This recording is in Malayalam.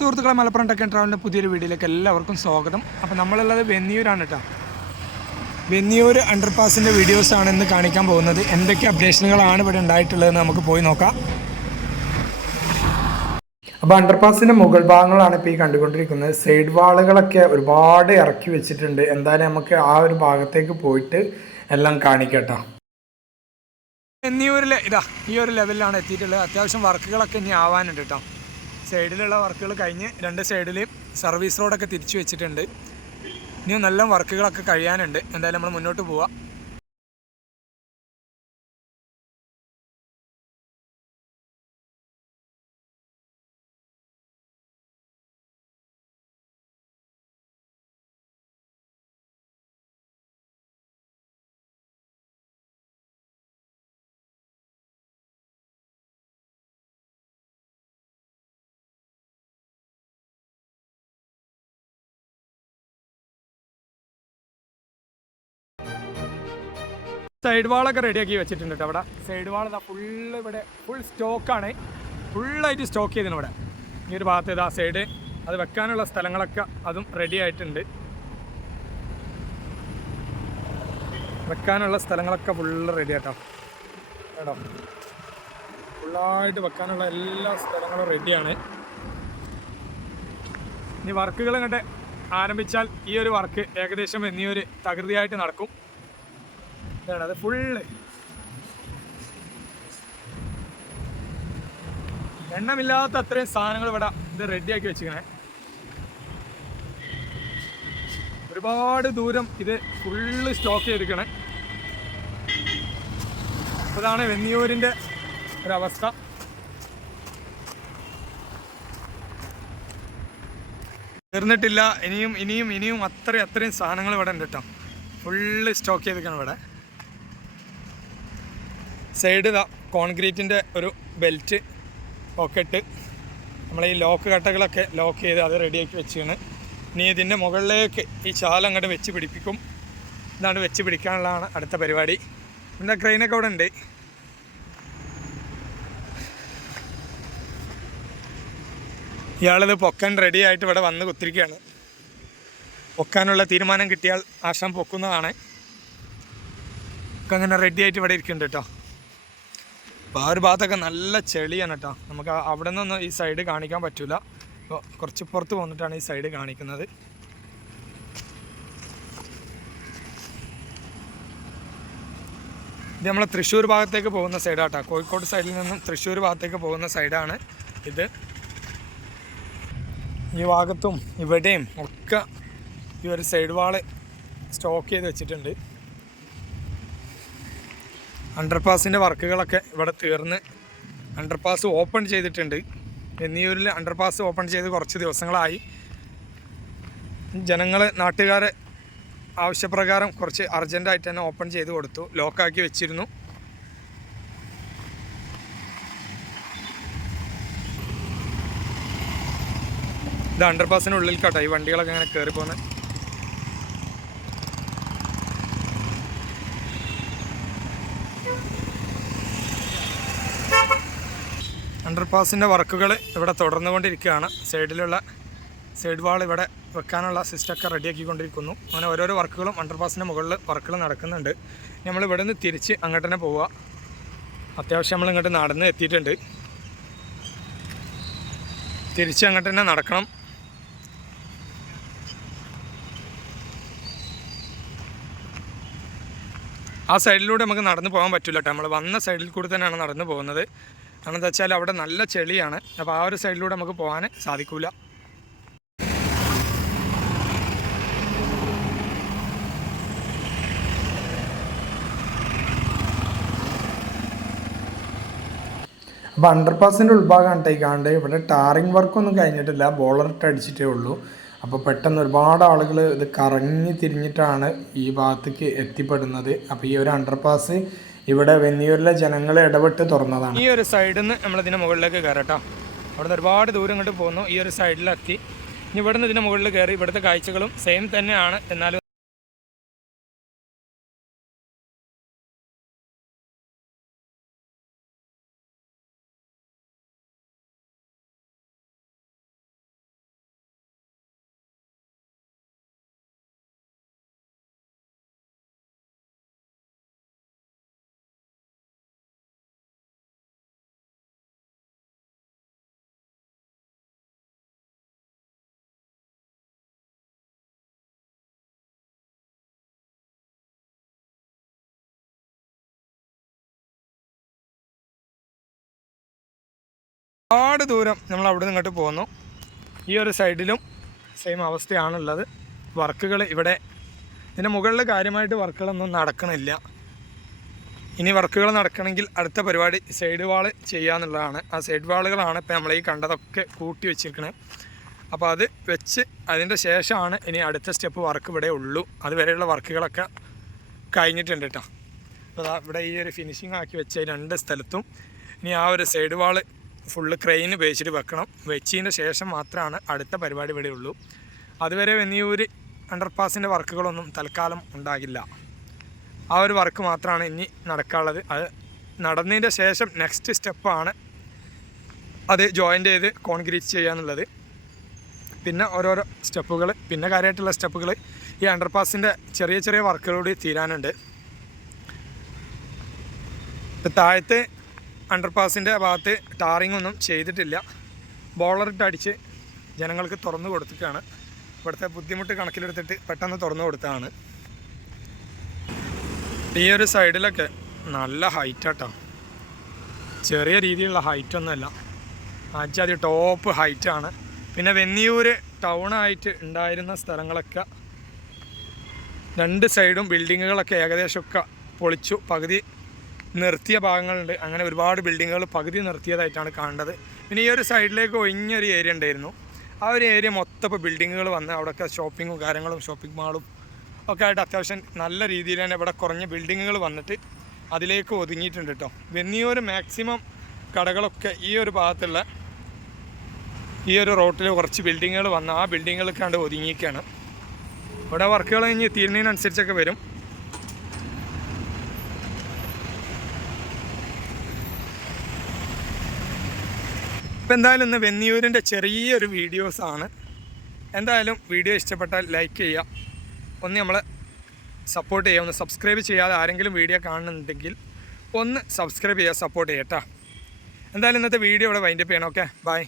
സുഹൃത്തുക്കളെ മലപ്പുറം ടെക് ആൻഡ് ട്രാവലിൻ്റെ പുതിയൊരു വീഡിയോയിലേക്ക് എല്ലാവർക്കും സ്വാഗതം. അപ്പോൾ നമ്മളുള്ളത് വെന്നിയൂരാണ് കേട്ടോ. വെന്നിയൂർ അണ്ടർപാസിൻ്റെ വീഡിയോസാണ് ഇന്ന് കാണിക്കാൻ പോകുന്നത്. എന്തൊക്കെ അപ്ഡേഷനുകളാണ് ഇവിടെ ഉണ്ടായിട്ടുള്ളതെന്ന് നമുക്ക് പോയി നോക്കാം. അപ്പോൾ അണ്ടർപാസിൻ്റെ മുകൾ ഭാഗങ്ങളാണ് ഇപ്പോൾ ഈ കണ്ടുകൊണ്ടിരിക്കുന്നത്. സൈഡ് വാളുകളൊക്കെ ഒരുപാട് ഇറക്കി വെച്ചിട്ടുണ്ട്. എന്തായാലും നമുക്ക് ആ ഒരു ഭാഗത്തേക്ക് പോയിട്ട് എല്ലാം കാണിക്കട്ടോ. വെന്നിയൂരിൽ ഈ ഒരു ലെവലിലാണ് എത്തിയിട്ടുള്ളത്. അത്യാവശ്യം വർക്കുകളൊക്കെ ഇനി ആവാനുണ്ട് കേട്ടോ. സൈഡിലുള്ള വർക്കുകൾ കഴിഞ്ഞ് രണ്ട് സൈഡിൽ സർവീസ് റോഡൊക്കെ തിരിച്ചു വെച്ചിട്ടുണ്ട്. ഇനിയും നല്ല വർക്കുകളൊക്കെ കഴിയാനുണ്ട്. എന്തായാലും നമ്മൾ മുന്നോട്ട് പോവാം. സൈഡ് വാളൊക്കെ റെഡിയാക്കി വെച്ചിട്ടുണ്ട് കേട്ടോ. അവിടെ സൈഡ് വാൾ ഫുള്ള് ഇവിടെ ഫുൾ സ്റ്റോക്കാണ്. ഫുള്ളായിട്ട് സ്റ്റോക്ക് ചെയ്തിരുന്നു ഇവിടെ. ഈ ഒരു ഭാഗത്ത് ഇതാ സൈഡ് അത് വെക്കാനുള്ള സ്ഥലങ്ങളൊക്കെ അതും റെഡി ആയിട്ടുണ്ട്. വെക്കാനുള്ള സ്ഥലങ്ങളൊക്കെ ഫുള്ള് റെഡി ആട്ടോ കേട്ടോ. ഫുള്ളായിട്ട് വെക്കാനുള്ള എല്ലാ സ്ഥലങ്ങളും റെഡിയാണ്. ഇനി വർക്കുകൾ ഇങ്ങോട്ട് ആരംഭിച്ചാൽ ഈ ഒരു വർക്ക് ഏകദേശം എന്നീയൊരു തകൃതിയായിട്ട് നടക്കും. അത് ഫുള്ള് എണ്ണമില്ലാത്ത അത്രയും സാധനങ്ങൾ ഇവിടെ ഇത് റെഡിയാക്കി വെച്ചിരിക്കണേ. ഒരുപാട് ദൂരം ഇത് ഫുള്ള് സ്റ്റോക്ക് ചെയ്തിരിക്കണേ. അതാണ് വെന്നിയൂരിൻ്റെ ഒരവസ്ഥ. തീർന്നിട്ടില്ല. ഇനിയും അത്രയും സാധനങ്ങൾ ഇവിടെ ഉണ്ട് കേട്ടോ. ഫുള്ള് സ്റ്റോക്ക് ചെയ്തിരിക്കണം ഇവിടെ. സൈഡ് ഇതാ കോൺക്രീറ്റിൻ്റെ ഒരു ബെൽറ്റ് പോക്കറ്റ് നമ്മൾ ഈ ലോക്ക് കട്ടകളൊക്കെ ലോക്ക് ചെയ്ത് അത് റെഡിയാക്കി വെച്ചാണ്. ഇനി ഇതിൻ്റെ മുകളിലേക്ക് ഈ ചാല അങ്ങോട്ട് വെച്ച് പിടിപ്പിക്കും. ഇതാണ് വെച്ച് പിടിക്കാനുള്ളതാണ് അടുത്ത പരിപാടി. പിന്നെ ക്രെയിനൊക്കെ അവിടെ ഉണ്ട്. ഇയാളിത് പൊക്കാൻ റെഡി ആയിട്ട് ഇവിടെ വന്ന് കുത്തിരിക്കുകയാണ്. പൊക്കാനുള്ള തീരുമാനം കിട്ടിയാൽ ആശാൻ പൊക്കുന്നതാണ്. ഒക്കെ അങ്ങനെ റെഡി ആയിട്ട് ഇവിടെ ഇരിക്കുന്നുണ്ട് കേട്ടോ. അപ്പോൾ ആ ഒരു ഭാഗത്തൊക്കെ നല്ല ചെളിയാണ് കേട്ടോ. നമുക്ക് അവിടെ നിന്നൊന്നും ഈ സൈഡ് കാണിക്കാൻ പറ്റില്ല. അപ്പോൾ കുറച്ച് പുറത്ത് വന്നിട്ടാണ് ഈ സൈഡ് കാണിക്കുന്നത്. ഇത് നമ്മൾ തൃശ്ശൂർ ഭാഗത്തേക്ക് പോകുന്ന സൈഡാട്ടോ. കോഴിക്കോട് സൈഡിൽ നിന്നും തൃശ്ശൂർ ഭാഗത്തേക്ക് പോകുന്ന സൈഡാണ് ഇത്. ഈ ഭാഗത്തും ഇവിടെയും ഒക്കെ ഈ ഒരു സൈഡ് വാള് സ്റ്റോക്ക് ചെയ്ത് വെച്ചിട്ടുണ്ട്. അണ്ടർപാസിൻ്റെ വർക്കുകളൊക്കെ ഇവിടെ തീർന്ന് അണ്ടർപാസ് ഓപ്പൺ ചെയ്തിട്ടുണ്ട്. വെന്നിയൂരിൽ അണ്ടർപാസ് ഓപ്പൺ ചെയ്ത് കുറച്ച് ദിവസങ്ങളായി. നാട്ടുകാരെ ആവശ്യപ്രകാരം കുറച്ച് അർജൻറ്റായിട്ട് തന്നെ ഓപ്പൺ ചെയ്ത് കൊടുത്തു. ലോക്കാക്കി വെച്ചിരുന്നു. ഇത് അണ്ടർപാസിനുള്ളിൽ കേട്ടോ ഈ വണ്ടികളൊക്കെ ഇങ്ങനെ കയറി പോകുന്നത്. അണ്ടർപാസിൻ്റെ വർക്കുകൾ ഇവിടെ തുടർന്നുകൊണ്ടിരിക്കുകയാണ്. സൈഡിലുള്ള സൈഡ് വാൾ ഇവിടെ വെക്കാനുള്ള സിസ്റ്റമൊക്കെ റെഡിയാക്കിക്കൊണ്ടിരിക്കുന്നു. അങ്ങനെ ഓരോരോ വർക്കുകളും അണ്ടർപാസിൻ്റെ മുകളിൽ വർക്കുകൾ നടക്കുന്നുണ്ട്. നമ്മൾ ഇവിടെ നിന്ന് തിരിച്ച് അങ്ങോട്ട് തന്നെ പോവുക. അത്യാവശ്യം നമ്മൾ ഇങ്ങോട്ട് നടന്ന് എത്തിയിട്ടുണ്ട്. തിരിച്ച് അങ്ങോട്ട് തന്നെ നടക്കണം. ആ സൈഡിലൂടെ നമുക്ക് നടന്നു പോകാൻ പറ്റില്ല കേട്ടോ. നമ്മൾ വന്ന സൈഡിൽ കൂടി തന്നെയാണ് നടന്നു പോകുന്നത്. കാരണം എന്താ വെച്ചാൽ അവിടെ നല്ല ചെളിയാണ്. അപ്പോൾ ആ ഒരു സൈഡിലൂടെ നമുക്ക് പോകാൻ സാധിക്കില്ല. അപ്പോൾ അണ്ടർപാസിൻ്റെ ഉൾഭാഗം ടൈക്കാണ്ട് ഇവിടെ ടാറിങ് വർക്കൊന്നും കഴിഞ്ഞിട്ടില്ല. ബോളറിട്ട് അടിച്ചിട്ടേ ഉള്ളൂ. അപ്പോൾ പെട്ടെന്ന് ഒരുപാട് ആളുകൾ ഇത് കറങ്ങി തിരിഞ്ഞിട്ടാണ് ഈ ഭാഗത്തേക്ക് എത്തിപ്പെടുന്നത്. അപ്പോൾ ഈ ഒരു അണ്ടർപാസ് ഇവിടെ വെന്നിയൂരിലെ ജനങ്ങൾ ഇടപെട്ട് തുറന്നതാണ്. ഈ ഒരു സൈഡിൽ നിന്ന് നമ്മളിതിൻ്റെ മുകളിലേക്ക് കയറട്ടോ. അവിടെ നിന്ന് ഒരുപാട് ദൂരം ഇങ്ങോട്ട് പോകുന്നു. ഈ ഒരു സൈഡിലെത്തി. ഇനി ഇവിടെ നിന്ന് ഇതിൻ്റെ മുകളിൽ കയറി ഇവിടുത്തെ കാഴ്ചകളും സെയിം തന്നെയാണ്. എന്നാലും ഒരുപാട് ദൂരം നമ്മൾ അവിടെ നിന്ന് ഇങ്ങോട്ട് പോകുന്നു. ഈ ഒരു സൈഡിലും സെയിം അവസ്ഥയാണുള്ളത്. വർക്കുകൾ ഇവിടെ ഇതിൻ്റെ മുകളിൽ കാര്യമായിട്ട് വർക്കുകളൊന്നും നടക്കണില്ല. ഇനി വർക്കുകൾ നടക്കണമെങ്കിൽ അടുത്ത പരിപാടി സൈഡ് വാൾ ചെയ്യാന്നുള്ളതാണ്. ആ സൈഡ് വാളുകളാണ് ഇപ്പോൾ നമ്മൾ ഈ കണ്ടതൊക്കെ കൂട്ടി വെച്ചിരിക്കണത്. അപ്പോൾ അത് വെച്ച് അതിൻ്റെ ശേഷമാണ് ഇനി അടുത്ത സ്റ്റെപ്പ് വർക്ക് ഇവിടെ ഉള്ളൂ. അതുവരെയുള്ള വർക്കുകളൊക്കെ കഴിഞ്ഞിട്ടുണ്ട് കേട്ടോ. അപ്പോൾ ഇവിടെ ഈ ഒരു ഫിനിഷിംഗ് ആക്കി വെച്ച 2 സ്ഥലത്തും ഇനി ആ ഒരു സൈഡ് വാൾ ഫുള്ള് ക്രെയിൻ ഉപയോഗിച്ചിട്ട് വെക്കണം. വെച്ചതിൻ്റെ ശേഷം മാത്രമാണ് അടുത്ത പരിപാടി ഇവിടെ ഉള്ളൂ. അതുവരെ വെന്നിയൂർ അണ്ടർപാസിൻ്റെ വർക്കുകളൊന്നും തൽക്കാലം ഉണ്ടാകില്ല. ആ ഒരു വർക്ക് മാത്രമാണ് ഇനി നടക്കാനുള്ളത്. അത് നടന്നതിൻ്റെ ശേഷം നെക്സ്റ്റ് സ്റ്റെപ്പാണ് അത് ജോയിൻ്റ് ചെയ്ത് കോൺക്രീറ്റ് ചെയ്യുക എന്നുള്ളത്. പിന്നെ ഓരോരോ സ്റ്റെപ്പുകൾ, പിന്നെ കാര്യമായിട്ടുള്ള സ്റ്റെപ്പുകൾ ഈ അണ്ടർപാസിൻ്റെ ചെറിയ ചെറിയ വർക്കുകളൂടി തീരാനുണ്ട്. ഇപ്പം താഴത്തെ അണ്ടർപാസിൻ്റെ ഭാഗത്ത് ടാറിംഗ് ഒന്നും ചെയ്തിട്ടില്ല. ബോളറിട്ട് അടിച്ച് ജനങ്ങൾക്ക് തുറന്നു കൊടുത്തിട്ടാണ്. ഇവിടുത്തെ ബുദ്ധിമുട്ട് കണക്കിലെടുത്തിട്ട് പെട്ടെന്ന് തുറന്നു കൊടുത്തതാണ്. ഈ ഒരു സൈഡിലൊക്കെ നല്ല ഹൈറ്റാട്ടോ, ചെറിയ രീതിയിലുള്ള ഹൈറ്റൊന്നുമല്ല, ആദ്യം ടോപ്പ് ഹൈറ്റാണ്. പിന്നെ വെന്നിയൂർ ടൗണായിട്ട് ഉണ്ടായിരുന്ന സ്ഥലങ്ങളൊക്കെ 2 സൈഡും ബിൽഡിങ്ങുകളൊക്കെ ഏകദേശമൊക്കെ പൊളിച്ചു, പകുതി നിർത്തിയ ഭാഗങ്ങളുണ്ട്. അങ്ങനെ ഒരുപാട് ബിൽഡിങ്ങുകൾ പകുതി നിർത്തിയതായിട്ടാണ് കാണേണ്ടത്. പിന്നെ ഈ ഒരു സൈഡിലേക്ക് ഒഴിഞ്ഞൊരു ഏരിയ ഉണ്ടായിരുന്നു. ആ ഒരു ഏരിയ മൊത്തം ഇപ്പോൾ ബിൽഡിങ്ങുകൾ വന്ന് അവിടെയൊക്കെ ഷോപ്പിങ്ങും കാര്യങ്ങളും ഷോപ്പിംഗ് മാളും ഒക്കെ ആയിട്ട് അത്യാവശ്യം നല്ല രീതിയിൽ തന്നെ ഇവിടെ കുറഞ്ഞ ബിൽഡിങ്ങുകൾ വന്നിട്ട് അതിലേക്ക് ഒതുങ്ങിയിട്ടുണ്ട് കേട്ടോ. വെന്നിയൂർ മാക്സിമം കടകളൊക്കെ ഈ ഒരു ഭാഗത്തുള്ള ഈ ഒരു റോട്ടിൽ കുറച്ച് ബിൽഡിങ്ങുകൾ വന്ന് ആ ബിൽഡിങ്ങുകളൊക്കെ കണ്ട് ഒതുങ്ങിയിരിക്കുകയാണ്. ഇവിടെ വർക്കുകൾ കഴിഞ്ഞ് തീരുന്നതിനനുസരിച്ചൊക്കെ വരും. ഇപ്പം എന്തായാലും ഇന്ന് വെന്നിയൂരിൻ്റെ ചെറിയൊരു വീഡിയോസാണ്. എന്തായാലും വീഡിയോ ഇഷ്ടപ്പെട്ടാൽ ലൈക്ക് ചെയ്യുക, ഒന്ന് നമ്മളെ സപ്പോർട്ട് ചെയ്യുക. ഒന്ന് സബ്സ്ക്രൈബ് ചെയ്യാതെ ആരെങ്കിലും വീഡിയോ കാണുന്നുണ്ടെങ്കിൽ ഒന്ന് സബ്സ്ക്രൈബ് ചെയ്യുക, സപ്പോർട്ട് ചെയ്യട്ടോ. എന്തായാലും ഇന്നത്തെ വീഡിയോ ഇവിടെ വൈൻഡപ്പ് ചെയ്യണം. Okay, by.